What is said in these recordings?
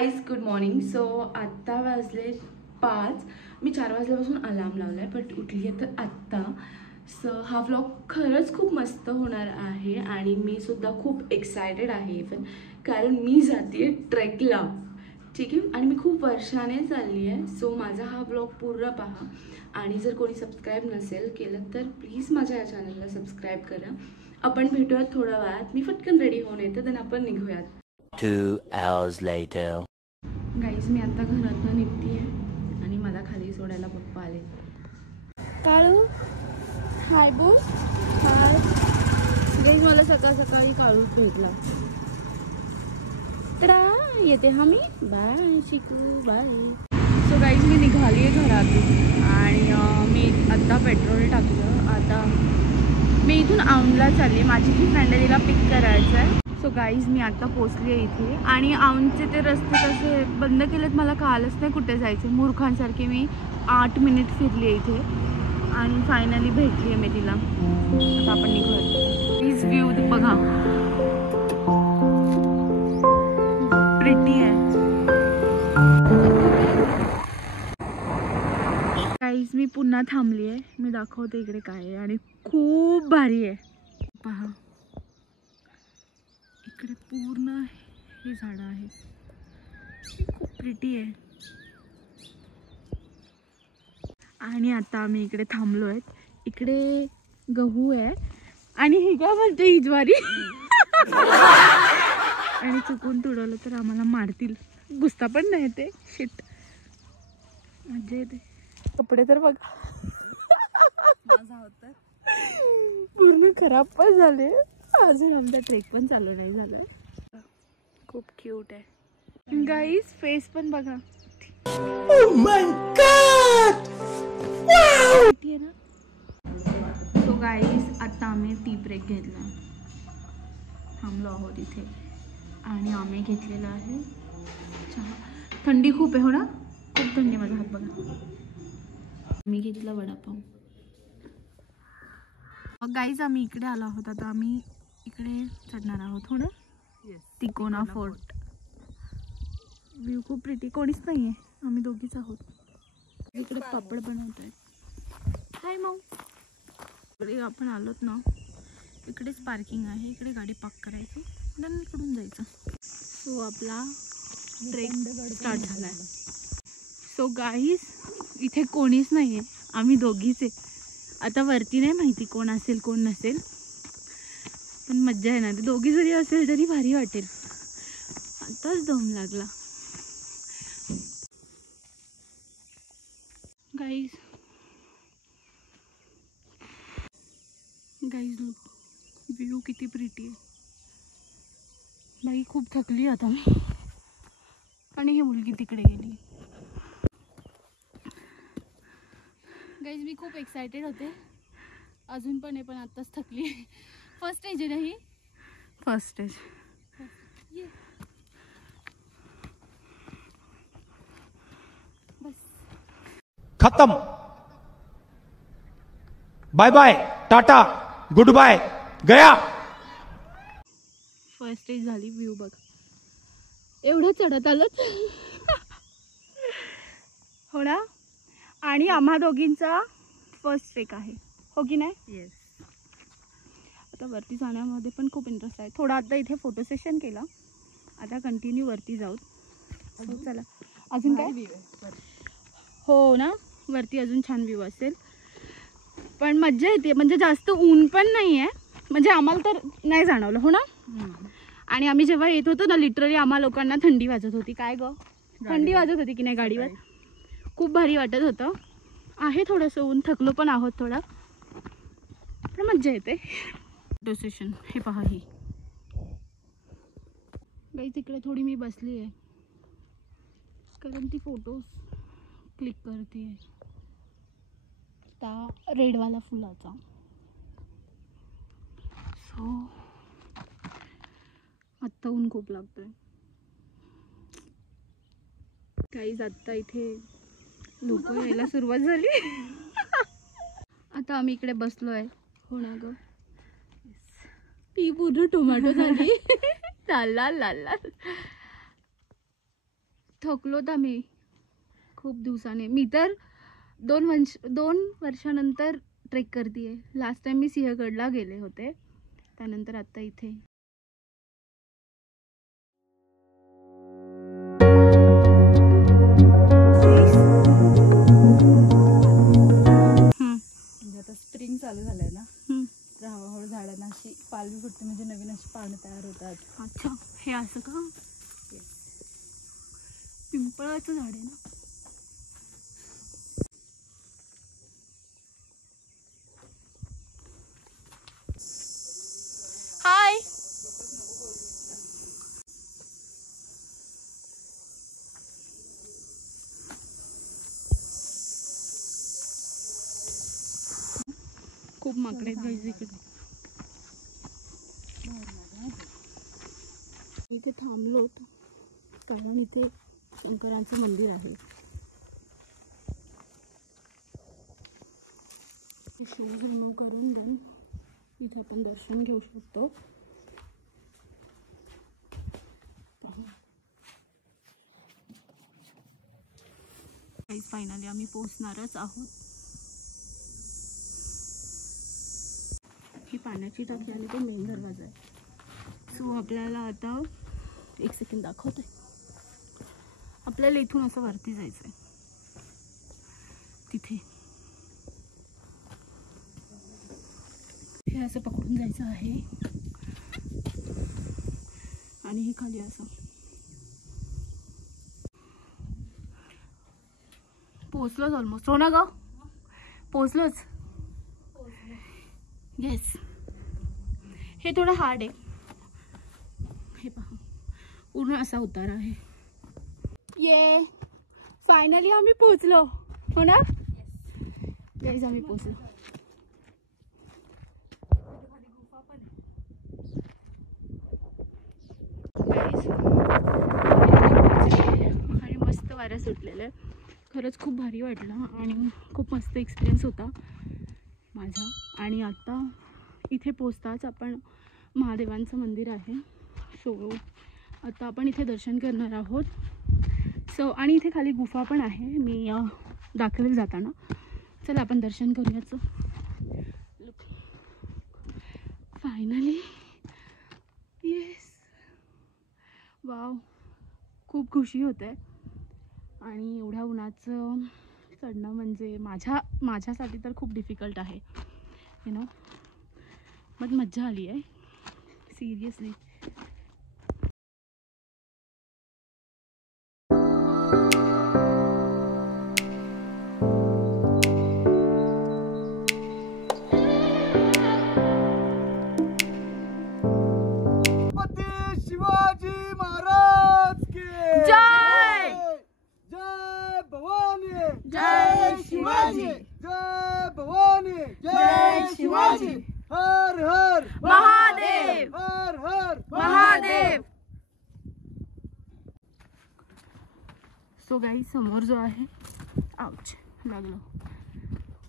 Guys good morning. So आत्ता वाजले 5. मी 4 वाजल्यापासून अलार्म लावला आहे बट उठली आहे तर आत्ता. सो हा व्लॉग खरंच खूप मस्त होणार आहे आणि मी सुद्धा खूप एक्सायटेड आहे इवन, कारण मी जाते ट्रेकला. ठीक आहे, आणि मी खूप वर्षाने चालली आहे. सो माझा हा व्लॉग पूर्ण पहा आणि जर कोणी सबस्क्राईब नसेल केलं तर प्लीज माझ्या या चॅनलला सबस्क्राईब करा. आपण भेटूयात थोड्या वेळात. मी फटकन रेडी होऊन येते, देन आपण निघूयात. 2 hours later. गाईज मी आता घरातनं निघते आहे आणि मला खाली सोडायला पप्पा आले. काळू हाय बोल. हाय गाईज, मला सकाळ सकाळी काळू भेटला. तर येते हा मी. बाय शिकू, बाय. सो गाईज मी निघाली आहे घरातून आणि मी आत्ता पेट्रोल टाकलं. आता मी इथून औंधला चालली. माझी ही फ्रेंड आहे, तिला पिक करायचं आहे. सो गाईज मी आता पोचली आहे इथे आणि औंधचे ते रस्ते कसे बंद केलेत मला कळालंच नाही कुठे जायचं. मूर्खांसारखे मी 8 मिनिट फिरली आहे इथे आणि फायनली भेटली आहे मी तिला. आता आपण निघूया. प्लीज व्ह्यू बघा, प्रिटी आहे. गाईज मी पुन्हा थांबली आहे. मी दाखवते इकडे काय आहे आणि खूप भारी आहे. पहा इकडे पूर्ण हे झाडं आहेत, खूप प्रिटी आहे. आणि आता आम्ही इकडे थांबलो आहेत. इकडे गहू आहे आणि हे काय म्हणते ही ज्वारी. आणि चुकून तुडवलं तर आम्हाला मारतील. गुस्सा पण नाही येते. शिट, मजा येते. कपडे तर बघा पूर्ण खराब पण झाले. अजून आमचा ट्रेक पण चालू नाही झाला. खूप क्यूट आहे गाईज. फेस पण बघा. Oh my God! Wow! So guys आता आम्ही टी ब्रेक घेतला. थांबलो आहोत इथे आणि आम्ही घेतलेला आहे चहा. थंडी खूप आहे हो ना, खूप थंडी. माझा हात बघा. मी घेतला वडापाव. गाईज आम्ही इकडे आलो आहोत. आता आम्ही इकडे चढणार आहोत हो ना. तिकोना फोर्ट. व्ह्यू खूप प्रिटी. कोणीच नाही आहे, आम्ही दोघीच आहोत. इकडे पापड बनवत आहेत. हाय मग. इकडे आपण आलोत ना, इकडेच पार्किंग आहे. इकडे गाडी पार्क करायची, देन इकडून जायचं. सो आपला ट्रेक स्टार्ट झाला आहे. सो गाईज इथे कोणीच नाही आहे, आम्ही दोघीच आहे. आता वरती नाही माहिती कोण असेल कोण नसेल, पण मज्जा आहे ना. ते दोघी जरी असेल तरी भारी वाटेल. आताच दम लागला. गाईज गाईज व्ह्यू किती प्रिटी आहे. बाई खूप थकली आता मी. आणि ही मुलगी तिकडे गेली. गाईज मी खूप एक्सायटेड होते, अजून पण आहे, पण आत्ताच थकली. फर्स्ट स्टेज आहे ना ही. First stage. बस खत्म. Bye bye, tata, good bye, गया. फर्स्ट स्टेज झाली. व्ह्यू बघ. एवढं चढत आलं हो ना. आणि आम्हा दोघींचा फर्स्ट ट्रेक आहे हो की नाही. येस. आता वरती जाण्यामध्ये पण खूप इंटरेस्ट आहे. थोडा आता इथे फोटो सेशन केला, आता कंटिन्यू वरती जाऊ. चला. अजून काय हो ना, वरती अजून छान व्ह्यू असेल. पण मज्जा येते, म्हणजे जास्त ऊन पण नाही आहे, म्हणजे आम्हाला तर नाही जाणवलं हो ना. आणि आम्ही जेव्हा येत होतो ना, लिटरली आम्हा लोकांना थंडी वाजत होती. काय ग, थंडी वाजत होती की नाही गाडीवर. खूप भारी वाटत होतं. आहे थोडंसं ऊन, थकलो पण आहोत थोडा, पण मज्जा येते. फोटो सेशन हे पहा. ही गाई तिकडे थोडी मी बसली आहे, कारण ती फोटोज क्लिक करते त्या रेडवाला फुलाचा. सो आत्ता ऊन खूप लागतोय. काहीच आत्ता इथे लोक यायला सुरुवात झाली. आता आम्ही इकडे बसलो आहे हो ना ग. ती पूर्ण टोमॅटो झाली. लाल लाल लाल लाल. थकलोत आम्ही खूप दिवसाने. मी तर 2 वर्षानंतर ट्रेक करते. लास्ट टाइम मी सिंहगडला गेले होते, त्यानंतर आता इथे. आता स्प्रिंग चालू झालंय ना, तर हळूहळू झाडांना अशी पालवी फुटते, म्हणजे नवीन अशी पानं तयार होतात. अच्छा, हे असं का? पिंपळाचं झाड आहे ना. हाय. खूप माकडे आहेत इकडे. इथे थांबलो कारण इथे शंकरांचं मंदिर आहे. शूज रिमूव्ह करून देन इथे आपण दर्शन घेऊ शकतो. फायनली आम्ही पोहोचणारच आहोत. ही पाण्याची टाकी आणि तो मेन दरवाजा आहे. सो आपल्याला आता 1 सेकंड दाखवते. आपल्याला इथून असं वरती जायचं आहे. तिथे हे असं पकडून जायचं आहे आणि हे खाली असं. पोचलोच ऑलमोस्ट. हो ना ग, पोचलोच. येस. हे थोडं हार्ड आहे. हे पहा, पूर्ण असा उतार आहे. ये फायनली आम्ही पोचलो. हो ना गाईज, आम्ही पोचलो. आणि मस्त वारा सुटलेलं आहे. खरंच खूप भारी वाटलं आणि खूप मस्त एक्सपिरियन्स होता माझा. आणि आता इथे पोचताच आपण महादेवांचं मंदिर आहे. सो आता आपण इथे दर्शन करणार आहोत. आणि इथे खाली गुफा पण आहे, मी दाखवेल जाताना. चला आपण दर्शन करूयाचं. Look, finally. येस, वाव, खूप खुशी होते. आणि एवढ्या उन्हाचं चढणं म्हणजे माझ्यासाठी तर खूप डिफिकल्ट आहे, यू नो. पण मज्जा आली आहे सिरियसली. शिवाजी महाराज की जय. जय भवानी. जय शिवाजी. जय भवानी. जय शिवाजी. हर हर महादेव. हर हर महादेव. सो गाई, समोर जो आहे, आउच लागलो,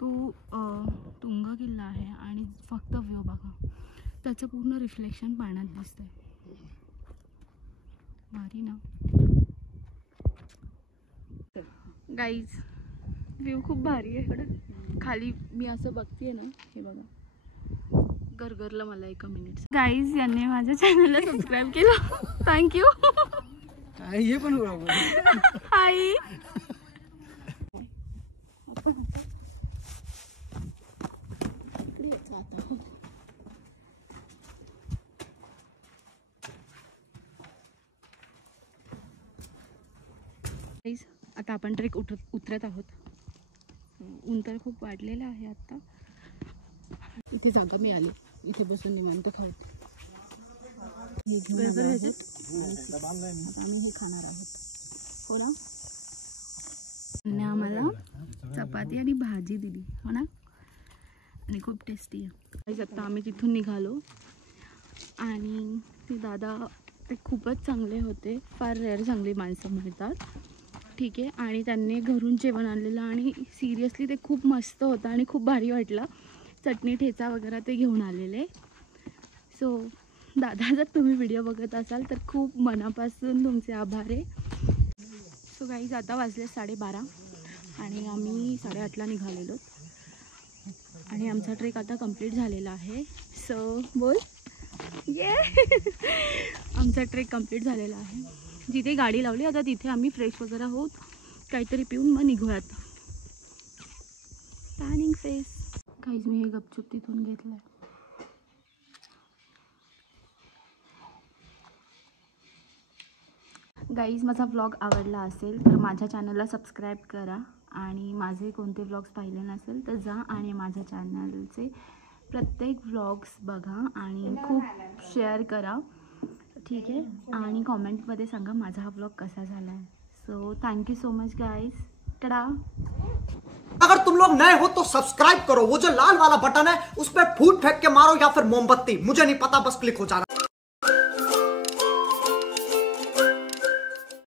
तो तुंग किल्ला आहे. आणि फक्त व्ह्यू बघा, त्याचं पूर्ण रिफ्लेक्शन पाण्यात दिसतंय. भारी ना गाईज, व्ह्यू खूप भारी आहे इकडे. खाली मी असं बघतेय ना, हे बघा, गरगरलं मला 1 मिनिट. गाईज, यांनी माझ्या चॅनलला सबस्क्राईब केलं, थँक्यू. हे पण हाय. आता आपण ट्रेक उतरत आहोत. ऊन तर खूप वाढलेलं आहे. आता इथे जागा मिळाली, इथे बसून निवांत खाऊ. आम्ही हे खाणार आहोत. हो ना. त्यांनी आम्हाला चपाती आणि भाजी दिली, हो ना, आणि खूप टेस्टी आहे. आता आम्ही तिथून निघालो आणि ते दादा ते खूपच चांगले होते. फार रेअर चांगली माणसं मिळतात, ठीक आहे. आणि त्यांनी घरून जेवण आणलेलं आणि सिरियसली ते खूप मस्त होतं आणि खूप भारी वाटलं. चटणी ठेचा वगैरे ते घेऊन आलेले. सो दादा, जर तुम्ही व्हिडिओ बघत असाल तर खूप मनापासून तुमचे आभार आहे. सो गाईज आता वाजले 12:30 आणि आम्ही 8:30ला निघालेलो आणि आमचा ट्रेक आता कंप्लीट झालेला आहे. सो बोल ये आमचा ट्रेक कंप्लीट झालेला आहे. जिथे गाडी लावली आता तिथे आम्ही फ्रेश वगैरे होत काहीतरी पिऊन मग निघूयात. Tanning face. गाईज मी हे गपचूप तिथून घेतलं आहे. गाईज माझा व्लॉग आवडला असेल तर माझ्या चॅनलला सबस्क्राईब करा आणि माझे कोणते व्लॉग्स पाहिले नसेल तर जा आणि माझ्या चॅनलचे प्रत्येक व्लॉग्स बघा आणि खूप शेअर करा, ठीक आहे. आणि कॉमेंटमध्ये सांगा माझा हा व्लॉग कसा झाला आहे. So thank you so much guys. Tata. अगर तुम लोग नए हो तो सब्सक्राइब करो, वो जो लाल वाला बटन है उस पर फूट फेंक के मारो या फिर मोमबत्ती, मुझे नहीं पता, बस क्लिक हो जाना.